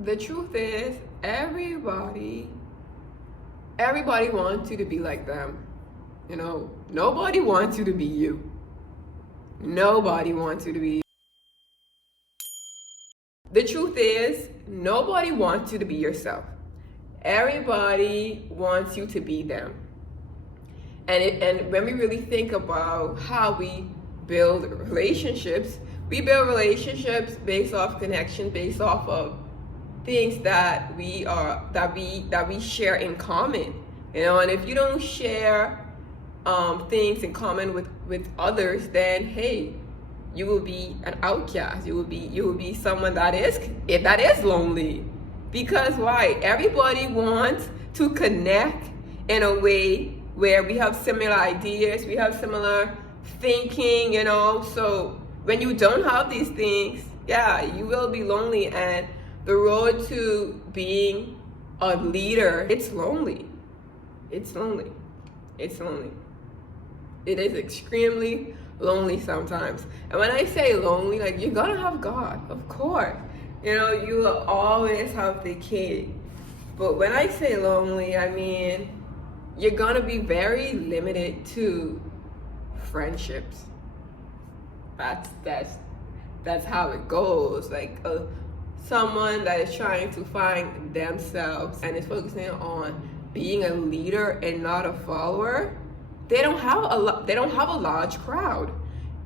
The truth is, everybody wants you to be like them. You know, nobody wants you to be you. Nobody wants you to be you. The truth is, nobody wants you to be yourself. Everybody wants you to be them. And when we really think about how we build relationships, we build relationships based off connection, based off of things that we share in common. You know, and if you don't share things in common with others, then hey, you will be an outcast. You will be someone that is lonely. Because why? Everybody wants to connect in a way where we have similar ideas, we have similar thinking, you know. So when you don't have these things, yeah, you will be lonely. And the road to being a leader, it's lonely. It's lonely. It's lonely. It is extremely lonely sometimes. And when I say lonely, like, you're gonna have God, of course. You know, you will always have the kid. But when I say lonely, I mean, you're gonna be very limited to friendships. That's how it goes. Like someone that is trying to find themselves and is focusing on being a leader and not a follower, they don't have a large crowd.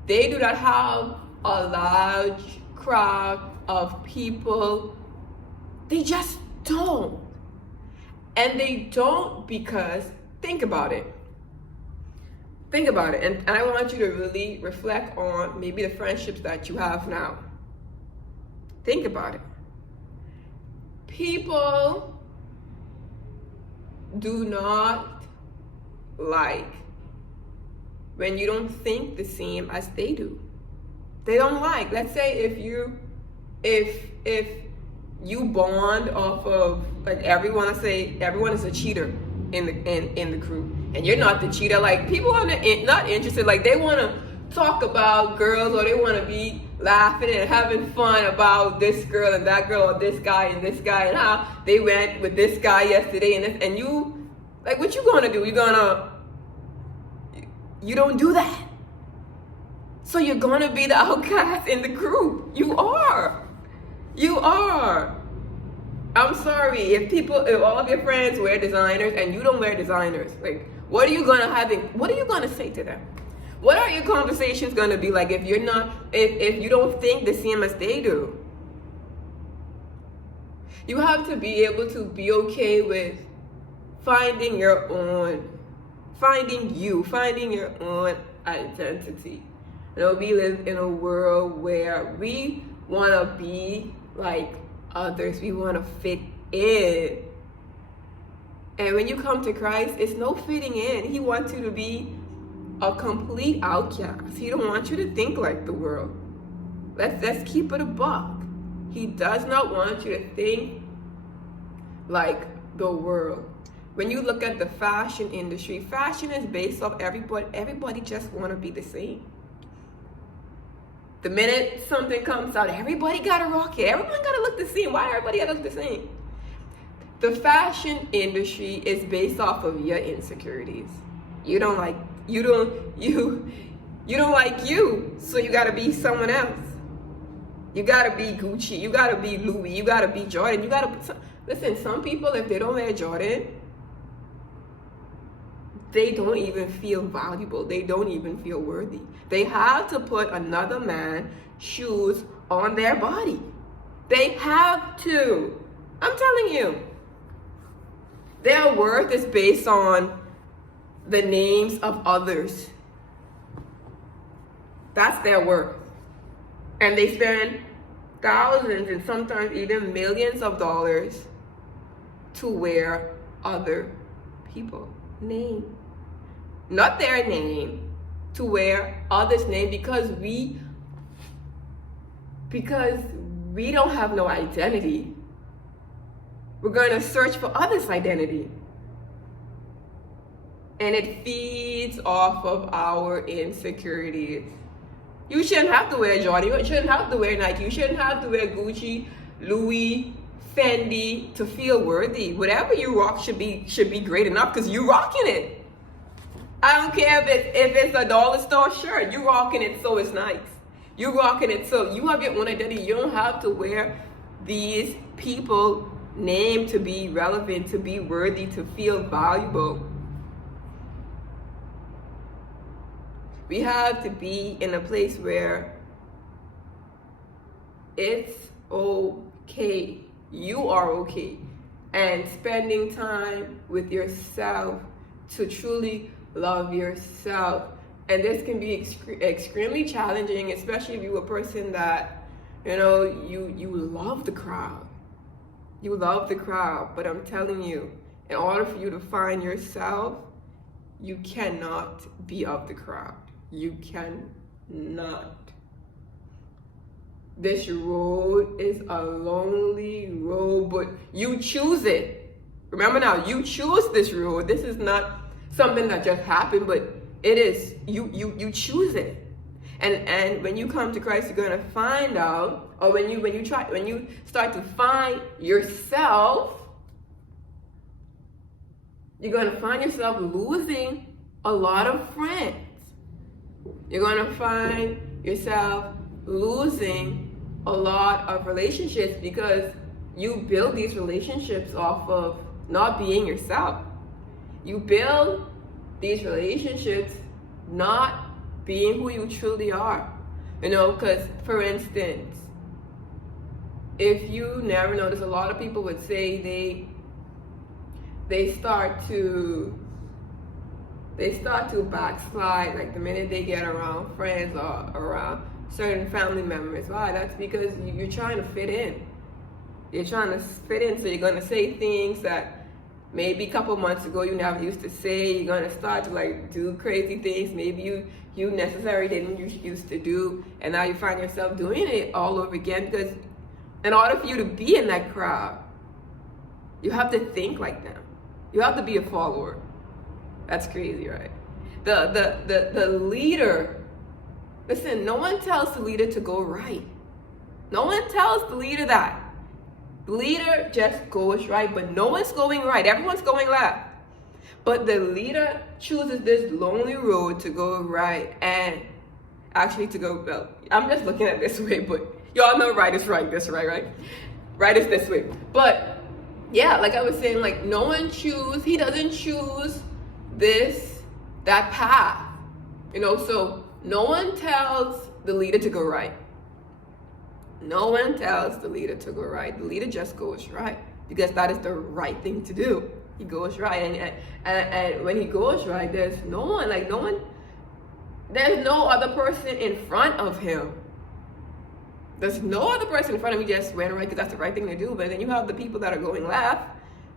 They do not have a large crowd of people. They just don't. And they don't because, think about it. And I want you to really reflect on maybe the friendships that you have now. Think about it. People do not like when you don't think the same as they do. They don't like. Let's say if you bond off of, like, everyone is a cheater in the crew, and you're not the cheater. Like, people are not interested. Like, they want to talk about girls, or they want to be laughing and having fun about this girl and that girl, or this guy and how they went with this guy yesterday, and you, like, what you gonna do? You don't do that. So you're gonna be the outcast in the group. You are. I'm sorry if all of your friends wear designers and you don't wear designers. Like, what are you gonna say to them? What are your conversations gonna be like if you don't think the same as they do? You have to be able to be okay with finding your own identity. You know, we live in a world where we want to be like others. We want to fit in. And when you come to Christ, it's no fitting in. He wants you to be a complete outcast. He don't want you to think like the world. Let's keep it a buck. He does not want you to think like the world. When you look at the fashion industry, fashion is based off everybody just want to be the same. The minute something comes out, everybody gotta rock it. Everyone gotta look the same. Why everybody gotta look the same? The fashion industry is based off of your insecurities. You don't like you, so you gotta be someone else. You gotta be Gucci. You gotta be Louis. You gotta be Jordan. Listen. Some people, if they don't wear Jordan, they don't even feel valuable. They don't even feel worthy. They have to put another man's shoes on their body. They have to. I'm telling you. Their worth is based on the names of others. That's their worth. And they spend thousands and sometimes even millions of dollars to wear other people's name. Not their name, to wear others' name because we don't have no identity. We're going to search for others' identity. And it feeds off of our insecurities. You shouldn't have to wear Jordan. You shouldn't have to wear Nike. You shouldn't have to wear Gucci, Louis, Fendi to feel worthy. Whatever you rock should be great enough because you're rocking it. I don't care if it's a dollar store shirt. You're rocking it, so it's nice. You're rocking it, so you have your own identity. You don't have to wear these people name to be relevant, to be worthy, to feel valuable. We have to be in a place where it's okay. You are okay. And spending time with yourself to truly love yourself. And this can be extremely challenging, especially if you're a person that, you love the crowd. You love the crowd. But I'm telling you, in order for you to find yourself, you cannot be of the crowd. You cannot. This road is a lonely road, but you choose it. Remember now, you choose this road. This is not something that just happened, but it is, you choose it. And when you come to Christ, you're gonna find out, or when you start to find yourself, you're gonna find yourself losing a lot of friends. You're gonna find yourself losing a lot of relationships because you build these relationships off of not being yourself. You build these relationships not being who you truly are. Because for instance, if you never notice, a lot of people would say they start to backslide like the minute they get around friends or around certain family members. Why? That's because you're trying to fit in. You're trying to fit in, so you're going to say things that maybe a couple months ago you never used to say. You're going to start to do crazy things maybe you necessarily didn't used to do, and now you find yourself doing it all over again, because in order for you to be in that crowd, you have to think like them. You have to be a follower. That's crazy, right? The leader, listen, no one tells the leader to go right. No one tells the leader that. The leader just goes right, but no one's going right. Everyone's going left. But the leader chooses this lonely road to go right, and actually to go, well, I'm just looking at it this way, but y'all know right is right, this right? Right is this way. But yeah, like I was saying, he doesn't choose that path, so no one tells the leader to go right. No one tells the leader to go right. The leader just goes right because that is the right thing to do. He goes right, and when he goes right, there's no other person in front of him. There's no other person in front of him. He just went right because that's the right thing to do. But then you have the people that are going left,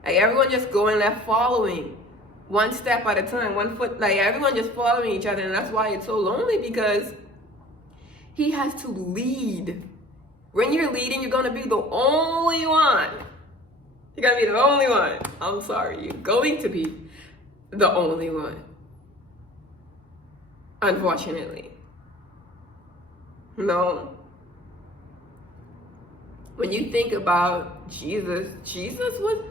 everyone just going left, following one step at a time, 1 foot, everyone just following each other. And that's why it's so lonely, because he has to lead. When you're leading, you're going to be the only one. You're going to be the only one. I'm sorry, you're going to be the only one. Unfortunately. No. When you think about Jesus was,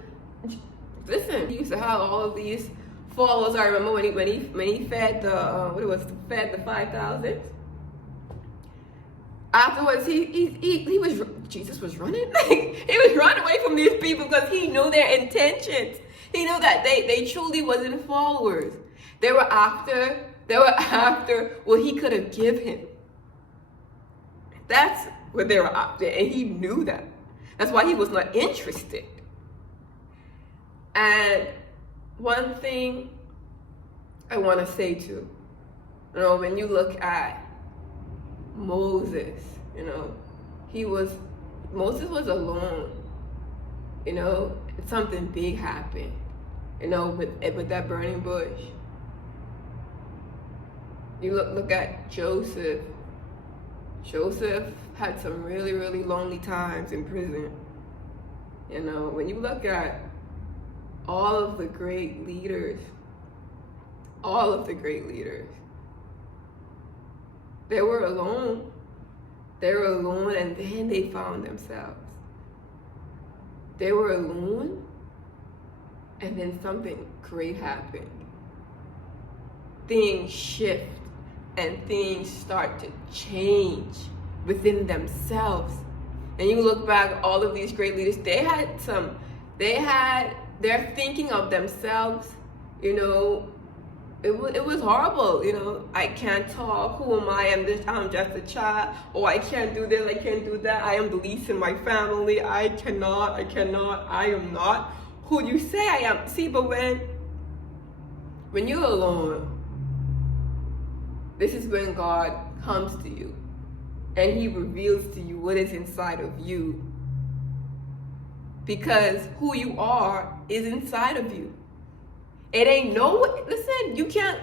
listen, he used to have all of these followers. I remember when he fed the 5,000. Afterwards, Jesus was running. He was running away from these people because he knew their intentions. He knew that they truly wasn't followers. They were after what he could have given him. That's what they were after, and he knew that. That's why he was not interested. And one thing I want to say too, when you look at Moses, Moses was alone. Something big happened, with that burning bush. You look at Joseph. Joseph had some really, really lonely times in prison. When you look at all of the great leaders, they were alone. They were alone, and then they found themselves. They were alone, and then something great happened. Things shift and things start to change within themselves. And you look back, all of these great leaders, they're thinking of themselves, it was horrible, I can't talk, who am I, I'm just a child, oh, I can't do this, I can't do that, I am the least in my family, I cannot, I am not who you say I am. See, but when you're alone, this is when God comes to you and he reveals to you what is inside of you. Because who you are is inside of you. It ain't listen, you can't,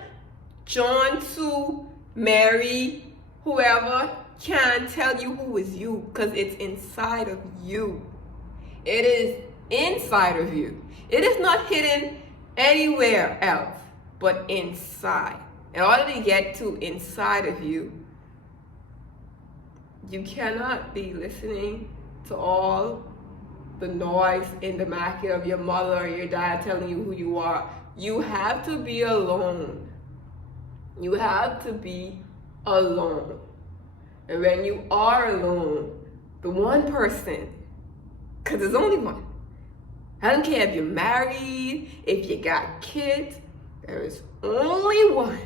John, Sue, Mary, whoever can tell you who is you, because it's inside of you. It is inside of you. It is not hidden anywhere else, but inside. In order to get to inside of you, you cannot be listening to all the noise in the market of your mother or your dad telling you who you are. You have to be alone. You have to be alone. And when you are alone, the one person, because there's only one. I don't care if you're married, if you got kids, there is only one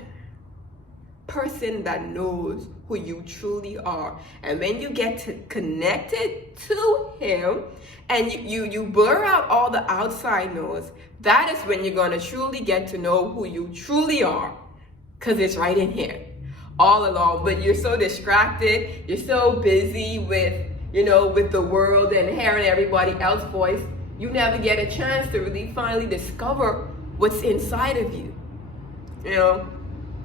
person that knows who you truly are. And when you get connected to him and you blur out all the outside noise, that is when you're going to truly get to know who you truly are, because it's right in here all along. But you're so distracted, you're so busy with the world and hearing everybody else's voice, you never get a chance to really finally discover what's inside of you.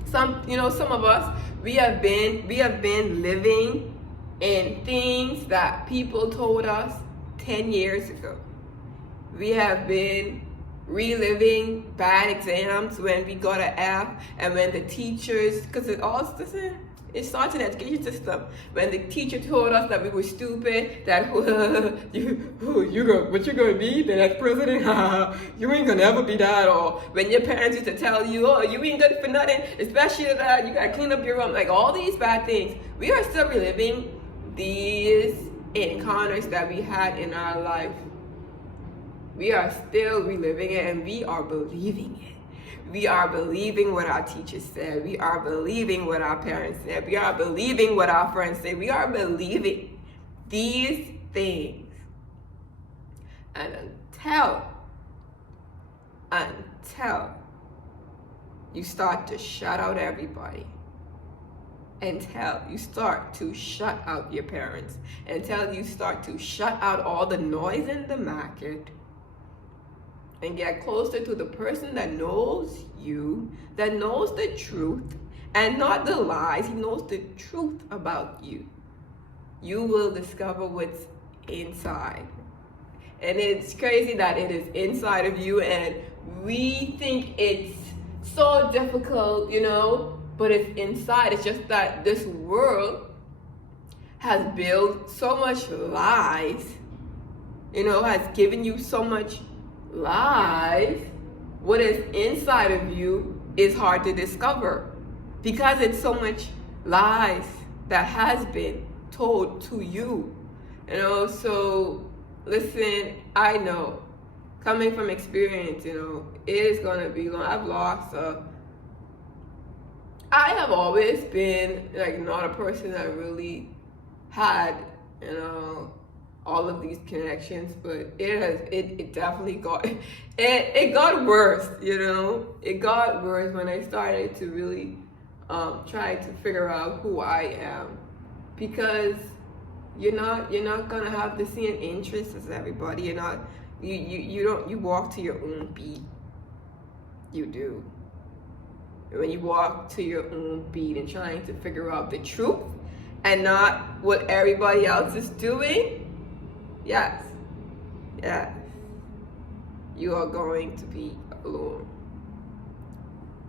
Some of us, we have been living in things that people told us 10 years ago. We have been reliving bad exams when we got an F, and when the teachers, because it starts in the education system, when the teacher told us that we were stupid, that what you gonna be, the next president? You ain't gonna ever be that. Or when your parents used to tell you, oh, you ain't good for nothing, especially that you gotta clean up your room, like all these bad things. We are still reliving these encounters that we had in our life. We are still reliving it, and we are believing it. We are believing what our teachers said. We are believing what our parents said. We are believing what our friends say. We are believing these things. And until you start to shut out everybody, until you start to shut out your parents, until you start to shut out all the noise in the market, and get closer to the person that knows you, that knows the truth, and not the lies. He knows the truth about you. You will discover what's inside. And it's crazy that it is inside of you, and we think it's so difficult, but it's inside. It's just that this world has built so much lies, has given you so much lies. What is inside of you is hard to discover, because it's so much lies that has been told to you. So listen, I know, coming from experience, it is gonna be long. I have always been not a person that really had all of these connections, but it definitely got it got worse. It got worse when I started to really try to figure out who I am, because you're not gonna have the same interests as everybody. You walk to your own beat. You do. And when you walk to your own beat and trying to figure out the truth and not what everybody else is doing, yes, you are going to be alone.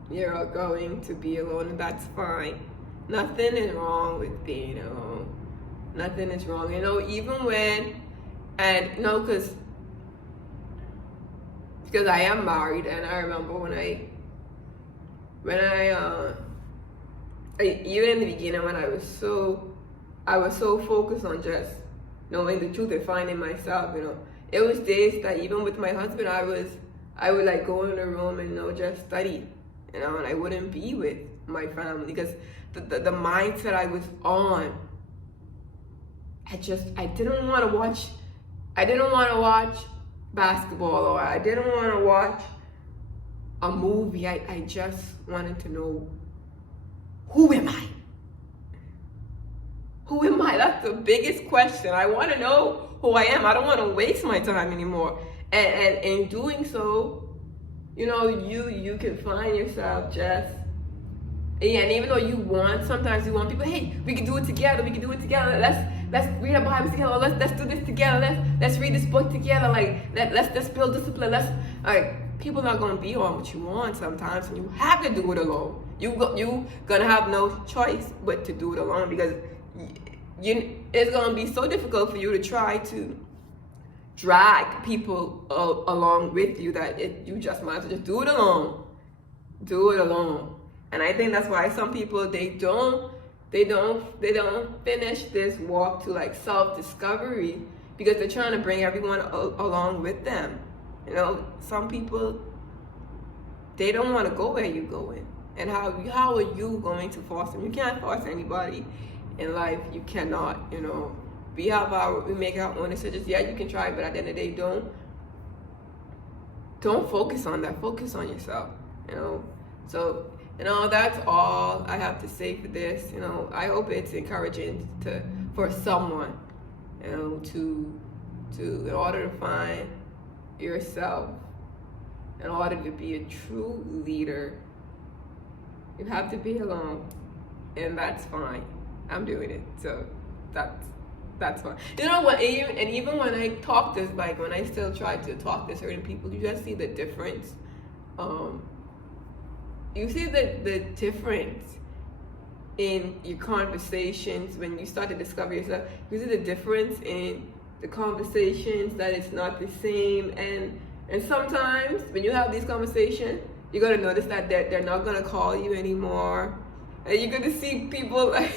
You are going to be alone, and that's fine. Nothing is wrong with being alone. Nothing is wrong. Even when, because because I am married, and I remember even in the beginning when I was so focused on just knowing the truth and finding myself, it was days that even with my husband, I would like go in a room and just study, and I wouldn't be with my family because the mindset I was on, I didn't want to watch basketball, or I didn't want to watch a movie. I just wanted to know, who am I? Who am I? That's the biggest question. I want to know who I am. I don't want to waste my time anymore. And in doing so, you can find yourself just, and even though sometimes you want people, hey, we can do it together. Let's read our Bibles together. Let's do this together. Let's read this book together. Like let's build discipline. People are gonna be on what you want sometimes, and you have to do it alone. You gonna have no choice but to do it alone, because it's gonna be so difficult for you to try to drag people along with you that you just might as well just do it alone. Do it alone. And I think that's why some people they don't finish this walk to like self-discovery, because they're trying to bring everyone along with them. Some people, they don't want to go where you're going. And how are you going to force them? You can't force anybody in life. You cannot, we make our own decisions. Yeah, you can try, but at the end of the day, don't focus on that. Focus on yourself, So, that's all I have to say for this. I hope it's encouraging for someone, to in order to find yourself, in order to be a true leader, you have to be alone, and that's fine. I'm doing it, so that's fine. Even when I talk this, like when I still try to talk to certain people, you just see the difference. You see the difference in your conversations when you start to discover yourself. You see the difference in the conversations, that it's not the same, and sometimes when you have these conversations, you're gonna notice that they're not gonna call you anymore, and you're gonna see people like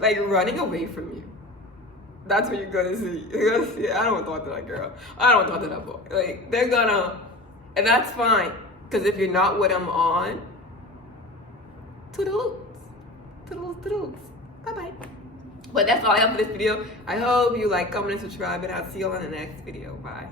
like running away from you. That's what you're gonna see. You're gonna see, I don't talk to that girl. I don't talk to that boy. Like they're gonna, and that's fine, because if you're not what I'm on, toodaloo, bye bye. But that's all I have for this video. I hope you like, comment, and subscribe, and I'll see you on the next video. Bye.